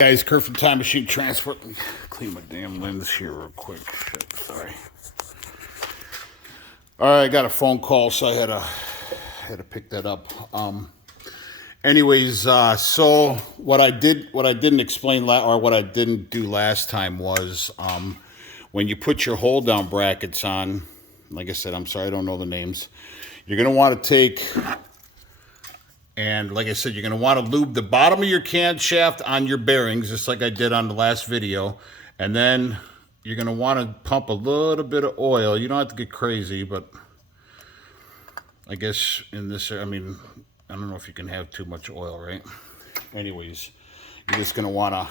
Guys, Kurt from Time Machine Transport. Clean my damn lens here real quick. Shit, sorry. All right, I got a phone call, so I had to pick that up. Anyways, so what I didn't explain or what I didn't do last time was when you put your hold down brackets on. Like I said, I'm sorry I don't know the names. You're gonna want to take. And like I said, you're going to want to lube the bottom of your camshaft on your bearings, just like I did on the last video. And then you're going to want to pump a little bit of oil. You don't have to get crazy, but I guess in this, I mean, I don't know if you can have too much oil, right? Anyways, you're just going to want to,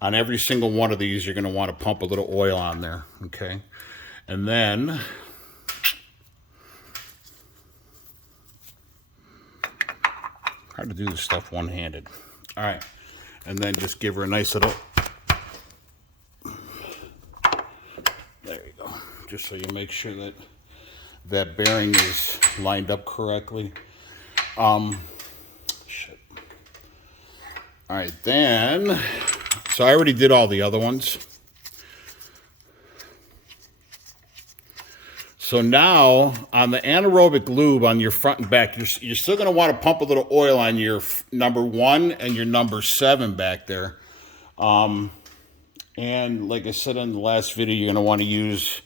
on every single one of these, you're going to want to pump a little oil on there, okay? And then hard to do this stuff one-handed. All right, and then just give her a nice little, there you go, just so you make sure that that bearing is lined up correctly. Shit. All right, then, so I already did all the other ones. So now, on the anaerobic lube on your front and back, you're still going to want to pump a little oil on your number 1 and your number 7 back there. And like I said in the last video, you're going to want to use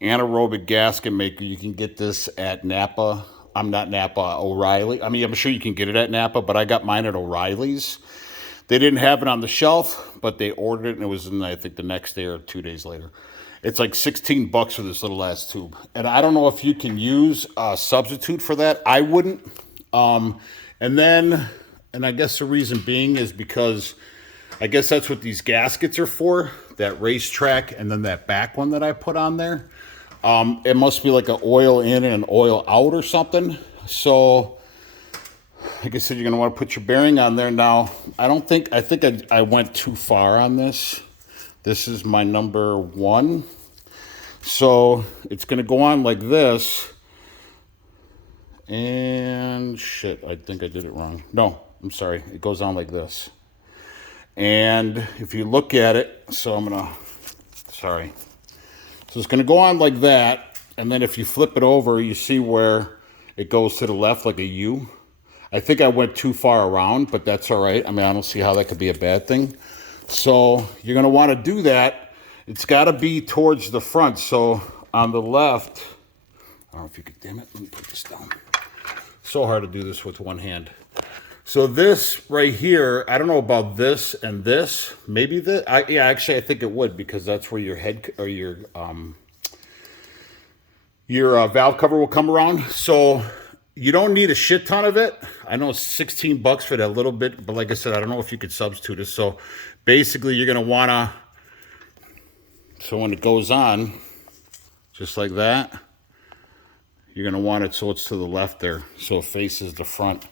anaerobic gasket maker. You can get this at Napa. I'm not Napa, O'Reilly. I mean, I'm sure you can get it at Napa, but I got mine at O'Reilly's. They didn't have it on the shelf, but they ordered it, and it was in, I think, the next day or 2 days later. It's like $16 for this little ass tube. And I don't know if you can use a substitute for that. I wouldn't. And I guess the reason being is because I guess that's what these gaskets are for, that racetrack and then that back one that I put on there. It must be like an oil in and an oil out or something. So like I said, you're going to want to put your bearing on there. Now, I think I went too far on this. This is my number 1. So it's going to go on like this. And shit, I think I did it wrong. No, I'm sorry. It goes on like this. And if you look at it, so So it's going to go on like that. And then if you flip it over, you see where it goes to the left like a U. I think I went too far around, but that's all right. I mean, I don't see how that could be a bad thing. So you're going to want to do that. It's got to be towards the front. So on the left, I don't know if you could, damn it, let me put this down. So hard to do this with one hand. So this right here, I don't know about this and this. Maybe this. Yeah, actually, I think it would, because that's where your head or your valve cover will come around. So you don't need a shit ton of it. I know it's $16 for that little bit, but like I said, I don't know if you could substitute it. So basically, you're going to want to, so when it goes on, just like that, you're going to want it so it's to the left there, so it faces the front.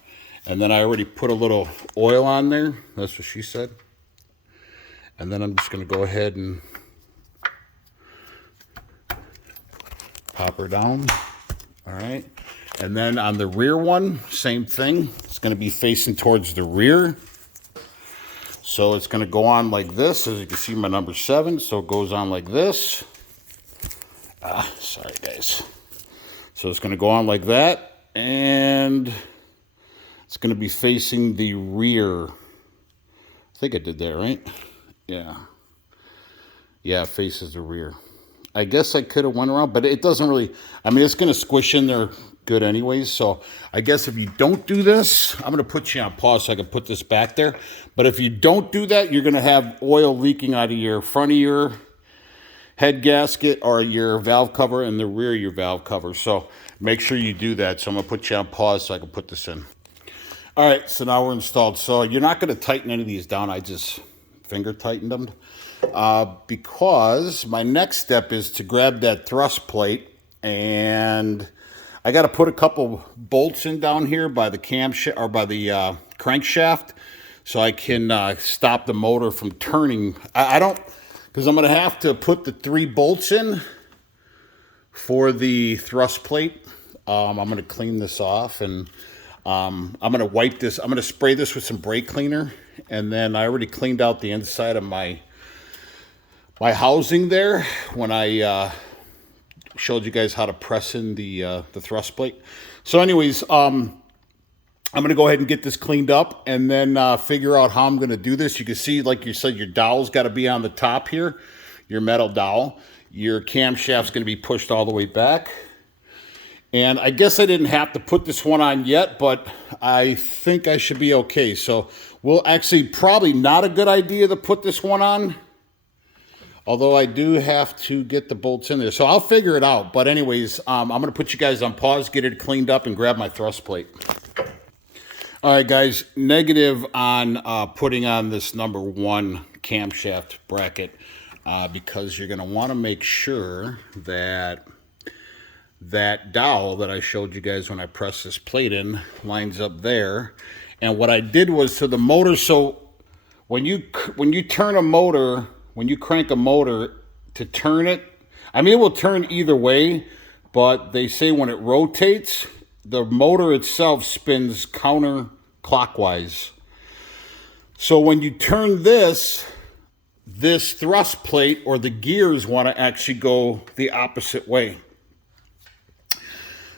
And then I already put a little oil on there. That's what she said. And then I'm just going to go ahead and pop her down. All right. And then on the rear one, same thing. It's going to be facing towards the rear. So it's going to go on like this. As you can see, my number 7. So it goes on like this. Sorry, guys. So it's going to go on like that. And it's going to be facing the rear. I think I did that, right? Yeah. Yeah, it faces the rear. I guess I could have went around, but it doesn't really, I mean, it's going to squish in there good anyways. So I guess if you don't do this, I'm going to put you on pause so I can put this back there. But if you don't do that, you're going to have oil leaking out of your front of your head gasket or your valve cover and the rear of your valve cover. So make sure you do that. So I'm going to put you on pause so I can put this in. All right, so now we're installed. So you're not going to tighten any of these down. I just finger tightened them. Because my next step is to grab that thrust plate, and I got to put a couple bolts in down here by the camshaft or by the crankshaft, so I can stop the motor from turning. I don't, because I'm going to have to put the 3 bolts in for the thrust plate. I'm going to clean this off, and I'm going to wipe this. I'm going to spray this with some brake cleaner. And then I already cleaned out the inside of my housing there when I showed you guys how to press in the thrust plate. So anyways, I'm going to go ahead and get this cleaned up and then figure out how I'm going to do this. You can see, like you said, your dowel's got to be on the top here, your metal dowel. Your camshaft's going to be pushed all the way back. And I guess I didn't have to put this one on yet, but I think I should be okay. So we'll actually, probably not a good idea to put this one on, although I do have to get the bolts in there. So I'll figure it out. But anyways, I'm going to put you guys on pause, get it cleaned up, and grab my thrust plate. All right, guys, negative on putting on this number 1 camshaft bracket because you're going to want to make sure that that dowel that I showed you guys when I pressed this plate in lines up there. And what I did was to the motor, so when you turn a motor, when you crank a motor to turn it, I mean, it will turn either way, but they say when it rotates, the motor itself spins counterclockwise. So when you turn this thrust plate or the gears want to actually go the opposite way.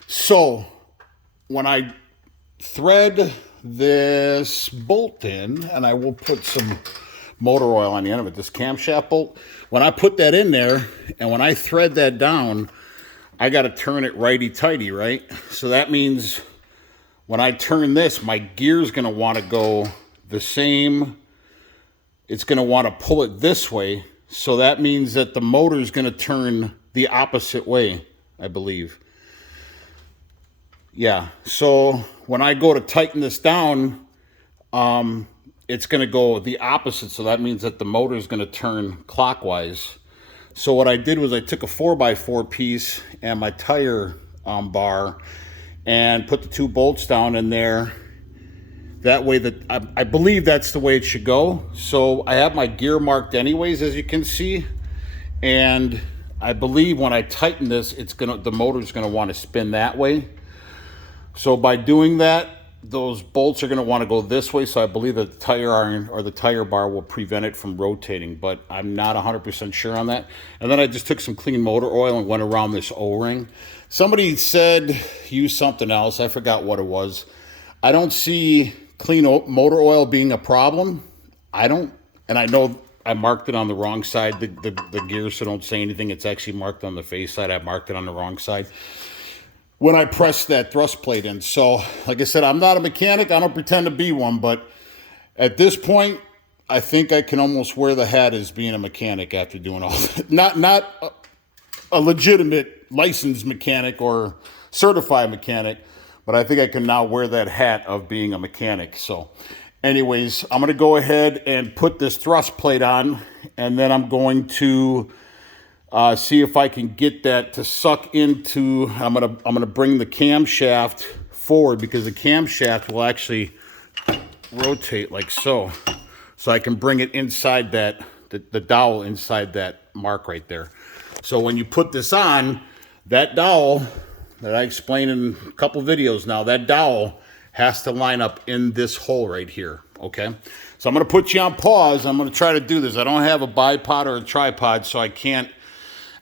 So when I thread this bolt in, and I will put some motor oil on the end of it, this camshaft bolt, when I put that in there and when I thread that down, I got to turn it righty-tighty, right? So that means when I turn this, my gear's going to want to go the same. It's going to want to pull it this way. So that means that the motor's going to turn the opposite way, I believe. Yeah, so when I go to tighten this down, it's going to go the opposite. So that means that the motor is going to turn clockwise. So what I did was I took a 4x4 piece and my tire bar and put the 2 bolts down in there. That way, that I believe that's the way it should go. So I have my gear marked anyways, as you can see. And I believe when I tighten this, the motor's going to want to spin that way. So by doing that, those bolts are going to want to go this way. So I believe that the tire iron or the tire bar will prevent it from rotating, but I'm not 100% sure on that. And then I just took some clean motor oil and went around this O-ring. Somebody said use something else. I forgot what it was. I don't see clean motor oil being a problem. I don't. And I know I marked it on the wrong side. The gears, so don't say anything. It's actually marked on the face side. I marked it on the wrong side when I pressed that thrust plate in. So, like I said, I'm not a mechanic. I don't pretend to be one, but at this point, I think I can almost wear the hat as being a mechanic after doing all that. Not a legitimate licensed mechanic or certified mechanic, but I think I can now wear that hat of being a mechanic. So, anyways, I'm going to go ahead and put this thrust plate on, and then I'm going to see if I can get that to suck into. I'm gonna bring the camshaft forward because the camshaft will actually rotate like so. So I can bring it inside that, the dowel inside that mark right there. So when you put this on, that dowel that I explained in a couple videos now, that dowel has to line up in this hole right here, okay? So I'm gonna put you on pause. I'm gonna try to do this. I don't have a bipod or a tripod, so I can't.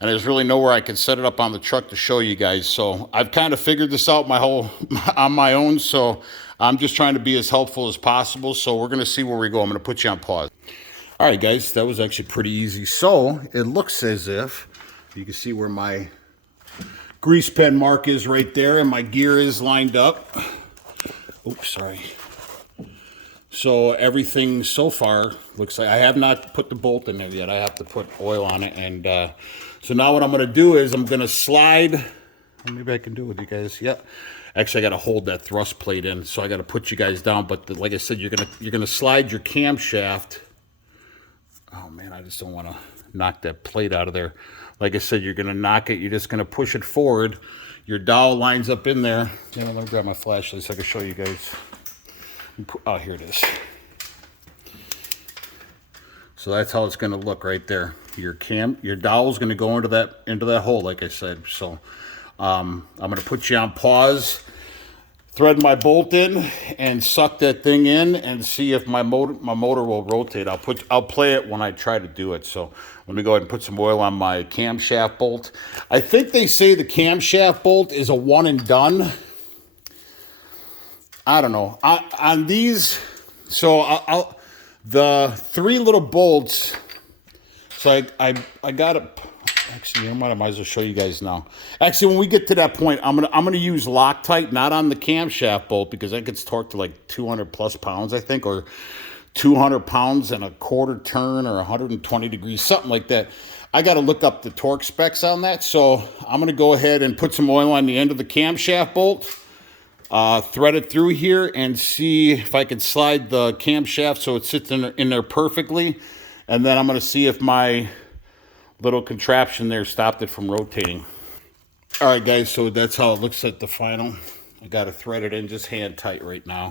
And there's really nowhere I can set it up on the truck to show you guys. So I've kind of figured this out on my own. So I'm just trying to be as helpful as possible. So we're going to see where we go. I'm going to put you on pause. All right, guys, that was actually pretty easy. So it looks as if you can see where my grease pen mark is right there and my gear is lined up. Oops, sorry. So everything so far looks like I have not put the bolt in there yet. I have to put oil on it. And so now what I'm going to do is I'm going to slide. Maybe I can do it with you guys. Yeah. Actually, I got to hold that thrust plate in. So I got to put you guys down. But like I said, you're going to slide your camshaft. Oh, man, I just don't want to knock that plate out of there. Like I said, you're going to knock it. You're just going to push it forward. Your dowel lines up in there. You know, let me grab my flashlight so I can show you guys. Oh, here it is. So that's how it's going to look right there. Your dowel is going to go into that hole, like I said. So I'm going to put you on pause. thread my bolt in and suck that thing in and see if my motor will rotate. I'll play it when I try to do it. So let me go ahead and put some oil on my camshaft bolt. I think they say the camshaft bolt is a one and done. I don't know. On these, so the three little bolts. So I got it. Actually, I might as well show you guys now. Actually, when we get to that point, I'm gonna use Loctite, not on the camshaft bolt, because that gets torqued to like 200 plus pounds, I think, or 200 pounds and a quarter turn, or 120 degrees, something like that. I got to look up the torque specs on that. So I'm gonna go ahead and put some oil on the end of the camshaft bolt, thread it through here, and see if I can slide the camshaft so it sits in there perfectly. And then I'm gonna see if my little contraption there stopped it from rotating. All right, guys, so that's how it looks at the final. I got to thread it in just hand tight right now,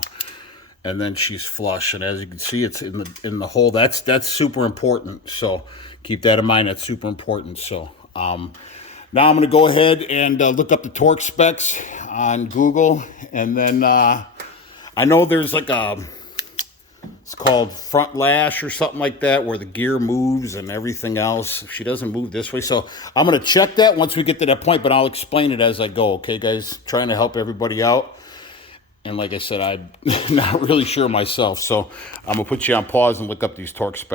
and then she's flush. And as you can see, it's in the hole. That's super important. So keep that in mind. That's super important. So now I'm going to go ahead and look up the torque specs on Google, and then I know there's like it's called front lash or something like that, where the gear moves and everything else. She doesn't move this way. So I'm going to check that once we get to that point, but I'll explain it as I go. Okay, guys? Trying to help everybody out. And like I said, I'm not really sure myself. So I'm going to put you on pause and look up these torque specs.